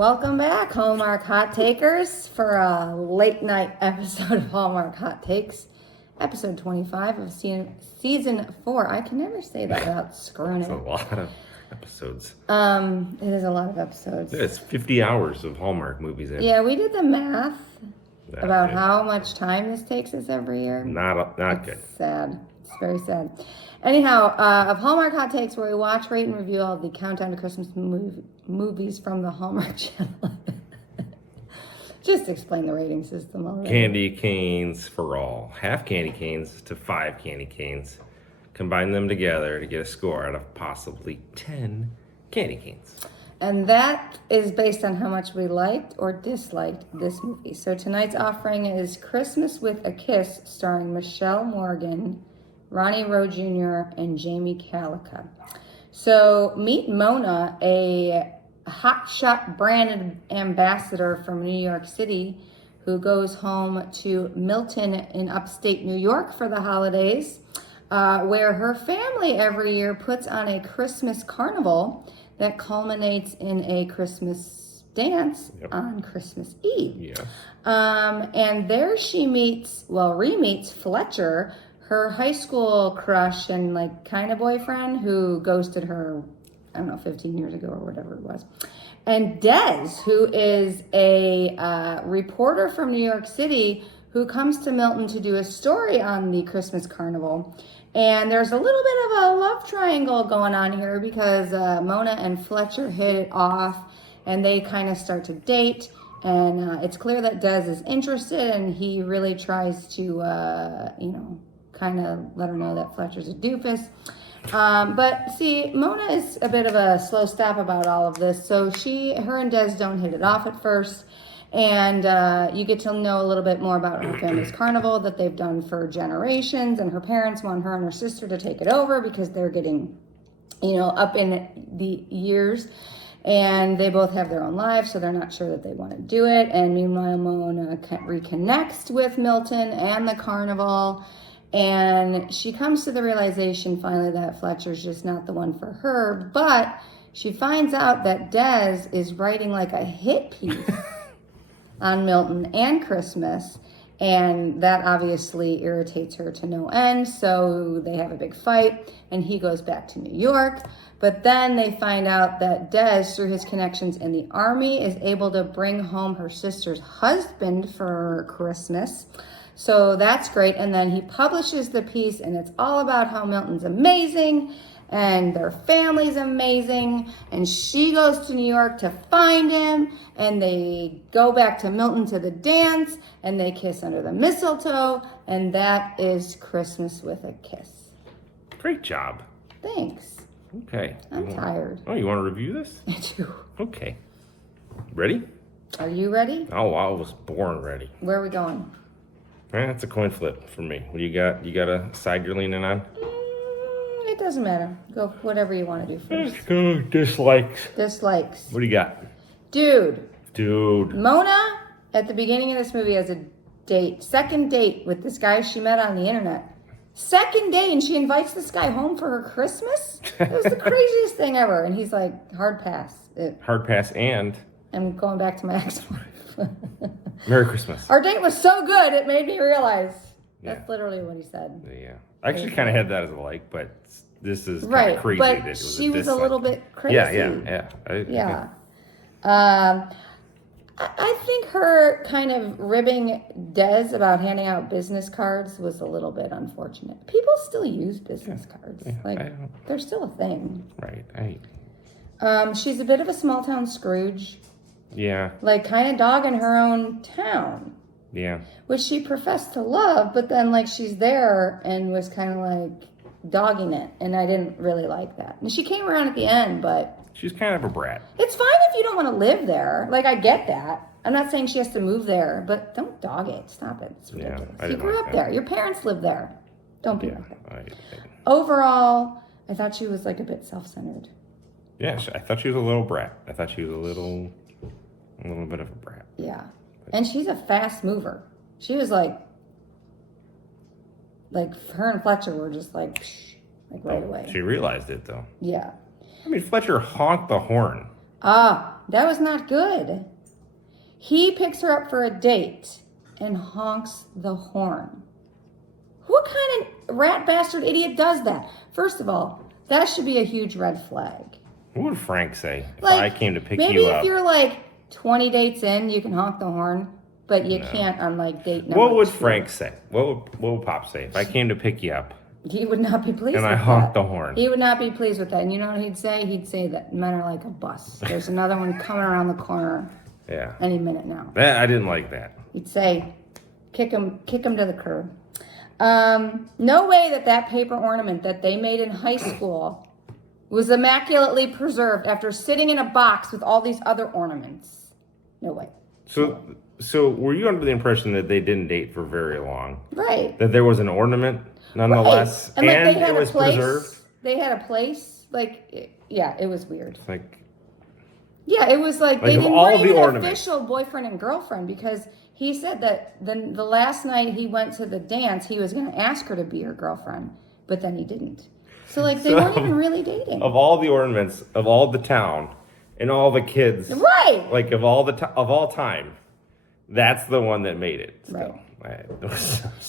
Welcome back, Hallmark Hot Takers, for a late night episode of Hallmark Hot Takes, episode 25 of season 4. I can never say that without screwing It's it. a lot of episodes. It is a lot of episodes. It's 50 hours of Hallmark movies. Yeah, we did the math That's about good. how much time this takes us every year. Not good. Sad. It's very sad. Anyhow, of Hallmark Hot Takes, where we watch, rate, and review all the countdown to Christmas movies from the Hallmark Channel. Just explain the rating system already. Candy canes for all. Half candy canes to 5 candy canes. Combine them together to get a score out of possibly 10 candy canes. And that is based on how much we liked or disliked this movie. So tonight's offering is Christmas with a Kiss, starring Mishael Morgan, Ronnie Rowe Jr., and Jamie Callica. So meet Mona, a hotshot brand ambassador from New York City who goes home to Milton in upstate New York for the holidays, where her family every year puts on a Christmas carnival that culminates in a Christmas dance on Christmas Eve. Yeah. And there she re-meets Fletcher, her high school crush and kind of boyfriend who ghosted her, 15 years ago or whatever it was. And Des, who is a reporter from New York City who comes to Milton to do a story on the Christmas carnival. And there's a little bit of a love triangle going on here because Mona and Fletcher hit it off and they kind of start to date. And it's clear that Des is interested and he really tries to, kind of let her know that Fletcher's a doofus. But see, Mona is a bit of a slow step about all of this. So her and Des don't hit it off at first. And you get to know a little bit more about her family's carnival that they've done for generations. And her parents want her and her sister to take it over because they're getting, up in the years. And they both have their own lives, so they're not sure that they want to do it. And meanwhile, Mona reconnects with Milton and the carnival. And she comes to the realization finally that Fletcher's just not the one for her. But she finds out that Des is writing a hit piece on Milton and Christmas. And that obviously irritates her to no end. So they have a big fight and he goes back to New York. But then they find out that Des, through his connections in the army, is able to bring home her sister's husband for Christmas. So that's great. And then he publishes the piece and it's all about how Milton's amazing and their family's amazing. And she goes to New York to find him and they go back to Milton to the dance and they kiss under the mistletoe. And that is Christmas with a Kiss. Great job. Thanks. Okay. I'm tired. Oh, you want to review this? I do. Okay. Ready? Are you ready? Oh, I was born ready. Where are we going? That's a coin flip for me. What do you got? You got a side you're leaning on? It doesn't matter. Go whatever you want to do first. Let's go dislikes. Dislikes. What do you got? Dude. Mona, at the beginning of this movie, has a second date with this guy she met on the internet. Second date, and she invites this guy home for her Christmas? It was the craziest thing ever. And he's like, hard pass. Hard pass and I'm going back to my ex-wife. Merry Christmas. Our date was so good, it made me realize. Yeah. That's literally what he said. Yeah. I actually kind of had that as a like, but this is kind Right, of crazy. but that it was she was a little bit crazy. Yeah. Yeah. I think her kind of ribbing Des about handing out business cards was a little bit unfortunate. People still use business cards. Yeah, they're still a thing. Right. She's a bit of a small town Scrooge. Yeah. Kind of dogging her own town. Yeah. Which she professed to love, but then she's there and was kind of dogging it. And I didn't really like that. And she came around at the end, but She's kind of a brat. it's fine if you don't want to live there. I get that. I'm not saying she has to move there, but don't dog it. Stop it. It's ridiculous. I You didn't grew like up that. there. Your parents live there. Don't be Yeah. like that. Overall, I thought she was a bit self-centered. Yeah, I thought she was a little brat. I thought she was a little bit of a brat. Yeah. And she's a fast mover. She was her and Fletcher were just right away. She realized it though. Yeah. I mean, Fletcher honked the horn. That was not good. He picks her up for a date and honks the horn. What kind of rat bastard idiot does that? First of all, that should be a huge red flag. What would Frank say if I came to pick you up? Maybe if you're like 20 dates in, you can honk the horn, but you can't on like date number What would 2. Frank say? What would Pop say if I came to pick you up? He would not be pleased And with I that. honked the horn. He would not be pleased with that. And you know what he'd say? He'd say that men are like a bus. There's another one coming around the corner Yeah. any minute now. I didn't like that. He'd say, kick him to the curb. No way that paper ornament that they made in high school was immaculately preserved after sitting in a box with all these other ornaments. No way. So were you under the impression that they didn't date for very long? Right. That there was an ornament nonetheless, right. And it was preserved? They had a place. It was weird. It's like... Yeah, it was like they of didn't all want the even ornaments. official boyfriend and girlfriend because he said that the last night he went to the dance, he was going to ask her to be her girlfriend, but then he didn't. So they weren't even really dating. Of all the ornaments of all the town and all the kids, right? Like of all time, that's the one that made it. Still. Right.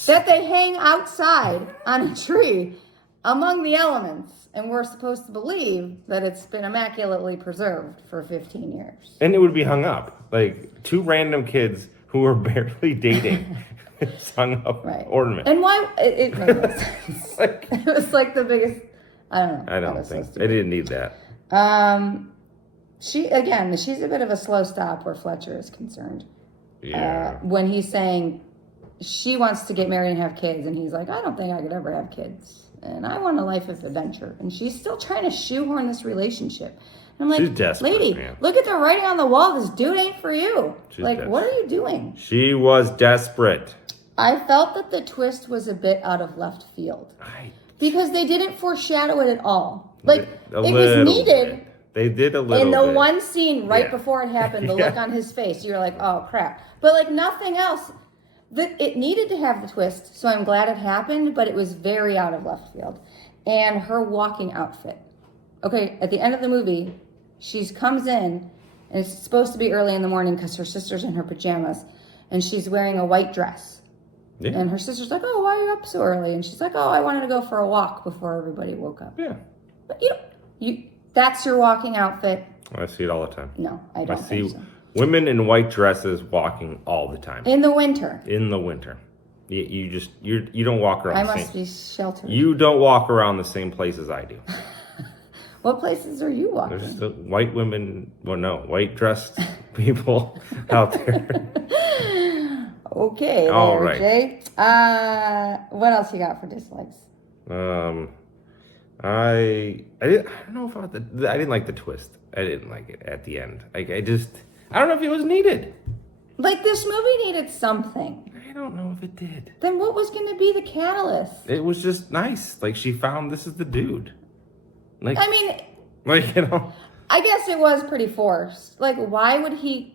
That they hang outside on a tree among the elements. And we're supposed to believe that it's been immaculately preserved for 15 years. And it would be hung up. Like 2 random kids who were barely dating hung up ornament. And why? It made no sense. It was like the biggest, I don't know. I don't think. I didn't need that. She's a bit of a slow stop where Fletcher is concerned. Yeah. When he's saying she wants to get married and have kids. And he's like, I don't think I could ever have kids. And I want a life of adventure. And she's still trying to shoehorn this relationship. And I'm like, she's desperate, lady, man. Look at the writing on the wall. This dude ain't for you. She's like, desperate. What are you doing? She was desperate. I felt that the twist was a bit out of left field. Because they didn't foreshadow it at all. Like, it was needed. Bit. They did a little in the bit. one scene right before it happened, the look on his face, you're like, oh, crap. But, like, nothing else. It needed to have the twist, so I'm glad it happened, but it was very out of left field. And her walking outfit. Okay, at the end of the movie, she comes in, and it's supposed to be early in the morning because her sister's in her pajamas, and she's wearing a white dress. Yeah. And her sister's like, oh, why are you up so early? And she's like, oh, I wanted to go for a walk before everybody woke up. Yeah. But that's your walking outfit. I see it all the time. No, I don't think so. Women in white dresses walking all the time. In the winter. In the winter. You don't walk around I must be sheltered. You don't walk around the same places I do. What places are you walking? There's the white women, white dressed people out there. Okay, all there, right. Jay. What else you got for dislikes? I don't know about I didn't like the twist. I didn't like it at the end. I don't know if it was needed. Like, this movie needed something. I don't know if it did. Then what was going to be the catalyst? It was just nice. Like, she found this is the dude. Like, I mean, I guess it was pretty forced. Like, why would he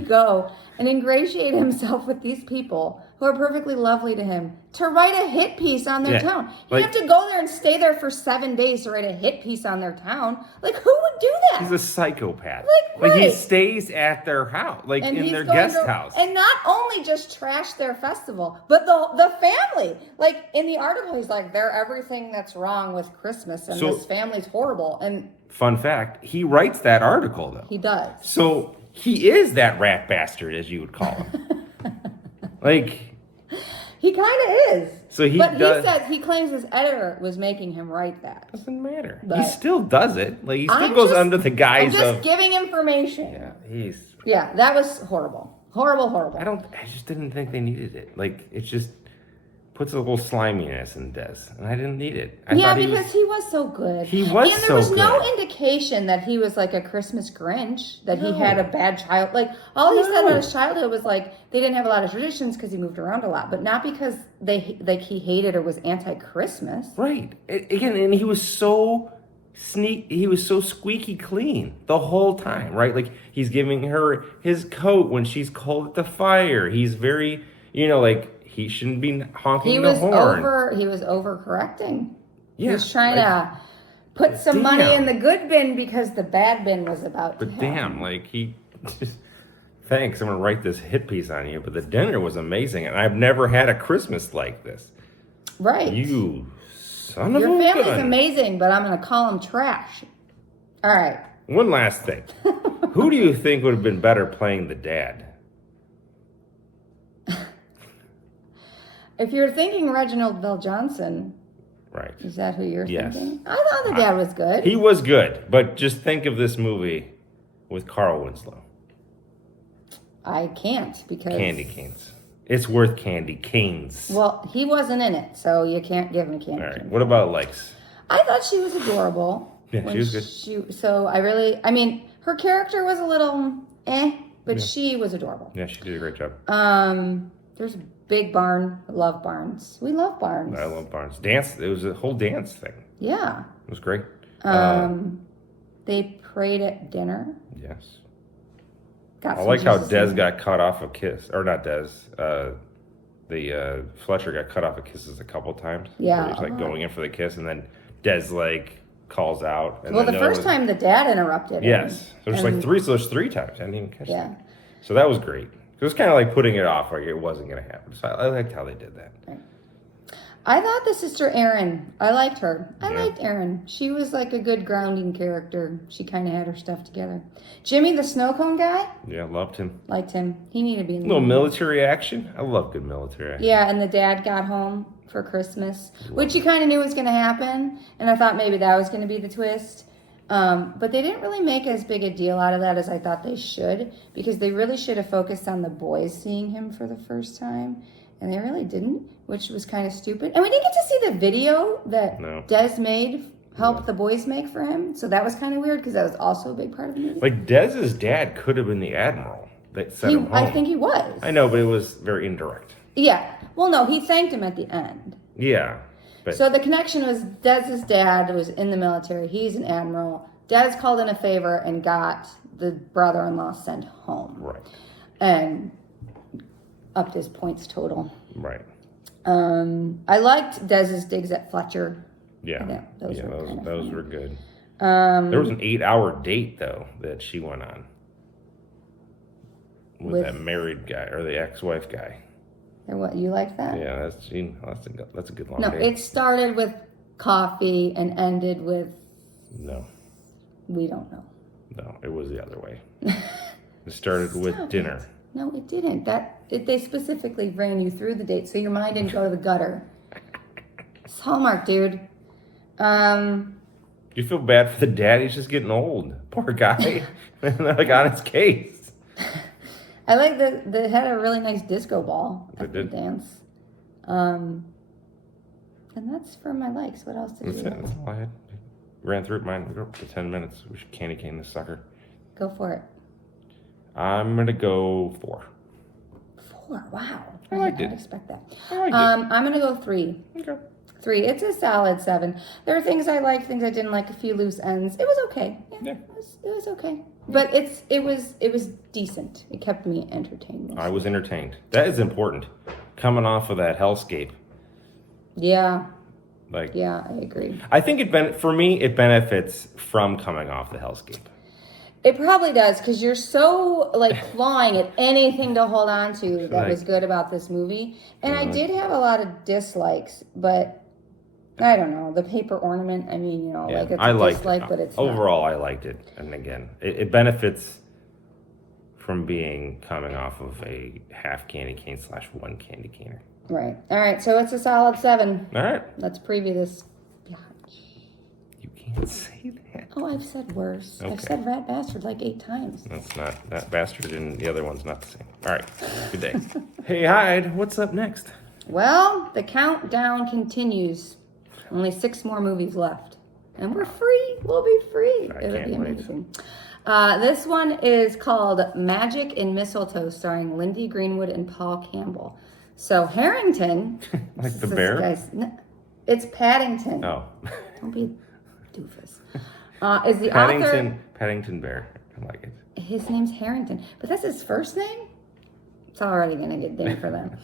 go and ingratiate himself with these people who are perfectly lovely to him to write a hit piece on their town? You have to go there and stay there for 7 days to write a hit piece on their town. Like, who would do that? He's a psychopath. Like he stays at their house, like and in their guest house. And not only just trash their festival, but the family. Like, in the article, he's like, they're everything that's wrong with Christmas, and this family's horrible. And fun fact, he writes that article, though. He does. So he is that rat bastard, as you would call him. He kind of is. So he says he claims his editor was making him write that. Doesn't matter. He still does it. Like, he still goes under the I'm guise just giving information. Yeah, that was horrible. Horrible. I just didn't think they needed it. Like, it just puts a little sliminess in Des, and I didn't need it. Because he was so good. He was and there was no indication that he was like a Christmas Grinch, that he had a bad child. Like, all he said about his childhood was like they didn't have a lot of traditions because he moved around a lot, but not because he hated or was anti-Christmas. Right. Again, and he was so he was so squeaky clean the whole time, right? Like, he's giving her his coat when she's cold at the fire. He's very, he shouldn't be honking the horn. He was overcorrecting. Yeah, he was trying to put some Damn. money in the good bin because the bad bin was about to But happen. damn, like he just, thanks, I'm gonna write this hit piece on you. But the dinner was amazing, and I've never had a Christmas like this. Right. You son of Your a family's gun. amazing, but I'm going to call them trash. All right. One last thing. Who do you think would have been better playing the dad? If you're thinking Reginald Bell Johnson, Right. is that who you're Yes. thinking? I thought the dad was good. He was good, but just think of this movie with Carl Winslow. I can't because... Candy canes. It's worth candy canes. Well, he wasn't in it, so you can't give him a candy All right. cane. What about Lex? I thought she was adorable. Yeah, when she was good. So I mean, her character was a little but she was adorable. Yeah, she did a great job. There's a big barn. I love barns. We love barns. I love Barnes. Dance. It was a whole dance thing. Yeah. It was great. They prayed at dinner. Yes. Got I some like how Jesus Des in got cut off of kiss, or not Des. The Fletcher got cut off of kisses a couple times. Yeah. He's like going in for the kiss, and then Des like calls out. And Well, then the first time the dad interrupted. Yes, there's and- like three. So there's three times. I didn't even catch Yeah. that. So that was great. It was kind of like putting it off, like it wasn't going to happen. So I liked how they did that. I thought the sister Erin, I liked her. I Yeah. liked Erin. She was like a good grounding character. She kind of had her stuff together. Jimmy, the snow cone guy, Yeah, loved him. liked him. He needed to be in A the little movie. military action. I love good military action. Yeah, and the dad got home for Christmas, which you kind of knew was going to happen. And I thought maybe that was going to be the twist. But they didn't really make as big a deal out of that as I thought they should, because they really should have focused on the boys seeing him for the first time. And they really didn't, which was kind of stupid. And we didn't get to see the video that No. Des helped the boys make for him. So that was kind of weird because that was also a big part of the movie. Like Dez's dad could have been the admiral that sent him home. I think he was. I know, but it was very indirect. Yeah. Well, no, he thanked him at the end. Yeah, but So the connection was Dez's dad was in the military. He's an admiral. Des called in a favor and got the brother-in-law sent home. right, And upped his points total. right. I liked Dez's digs at Fletcher. Yeah, Yeah, those were kind of those fun. were good. There was an 8-hour date though that she went on with that married guy or the ex-wife guy. Or what, you liked that? Yeah, that's a good long No, date. it started with coffee and ended with No, we don't know. no, it was the other way. It started with dinner. No, it didn't. They specifically ran you through the date, so your mind didn't go to the gutter. It's Hallmark, dude. You feel bad for the dad? He's just getting old. Poor guy. Like on his case. I like they had a really nice disco ball They at the did. dance. And that's for my likes. What else did That's you it. like? That's all I had. Ran through it. Mine. We're up to 10 minutes. We should candy cane this sucker. Go for it. I'm gonna go 4. 4. Wow. I liked did it. not expect that. I liked I'm gonna go 3. it. Okay. 3. It's a solid 7. There are things I liked, things I didn't like, a few loose ends. It was okay. Yeah. It was okay. But it was decent. It kept me entertained. I was entertained. That is important. Coming off of that hellscape. Yeah. Like, Yeah, I agree. I think for me, it benefits from coming off the hellscape. It probably does, because you're so like clawing at anything to hold on to that was good about this movie. And I did have a lot of dislikes, but I don't know. The paper ornament, I mean, you know, Yeah, like it's I a liked dislike, it. but it's not. Overall, I liked it. And again, it benefits from coming off of a half candy cane / 1 candy caner. Right. All right, so it's a solid 7. All right. Let's preview this. You can't say that. Oh, I've said worse. I've Okay. said rat bastard like 8 times. That's not, that bastard and the other one's not the same. All right. Good day. Hey, Hyde, what's up next? Well, the countdown continues. Only 6 more movies left. And we're free. We'll be free. I It'll can't be wait. amazing. This one is called Magic in Mistletoe, starring Lindy Greenwood and Paul Campbell. So Harrington... Like the this bear? it's Paddington. Oh. Don't be a doofus. Is the author... Paddington Bear. I like it. His name's Harrington. But that's his first name? It's already going to get dinged for them.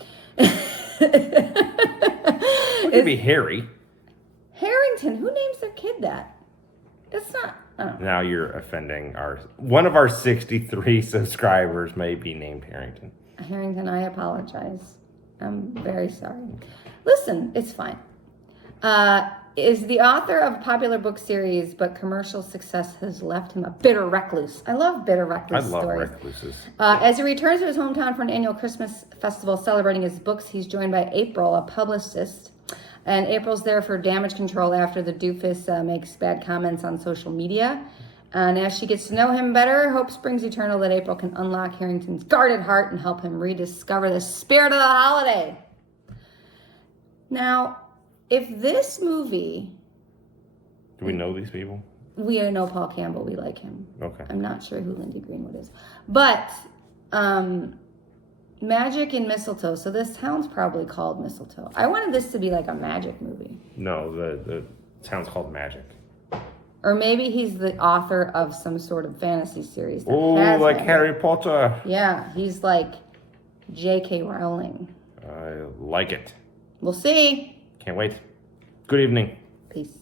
It could be Harry. Harrington. Who names their kid that? It's not. I don't know. Now you're offending one of our 63 subscribers may be named Harrington. Harrington, I apologize. I'm very sorry. Listen, it's fine. Is the author of a popular book series, but commercial success has left him a bitter recluse. I love bitter recluse stories. I love recluses. As he returns to his hometown for an annual Christmas festival celebrating his books, he's joined by April, a publicist. And April's there for damage control after the doofus makes bad comments on social media. And as she gets to know him better, hope springs eternal that April can unlock Harrington's guarded heart and help him rediscover the spirit of the holiday. Now, if this movie... Do we know these people? We know Paul Campbell. We like him. Okay. I'm not sure who Lindsay Greenwood is. But Magic in Mistletoe. So this town's probably called Mistletoe. I wanted this to be like a magic movie. No, the town's called Magic. Or maybe he's the author of some sort of fantasy series. Oh, like magic. Harry Potter. Yeah, he's like J.K. Rowling. I like it. We'll see. Can't wait. Good evening. Peace.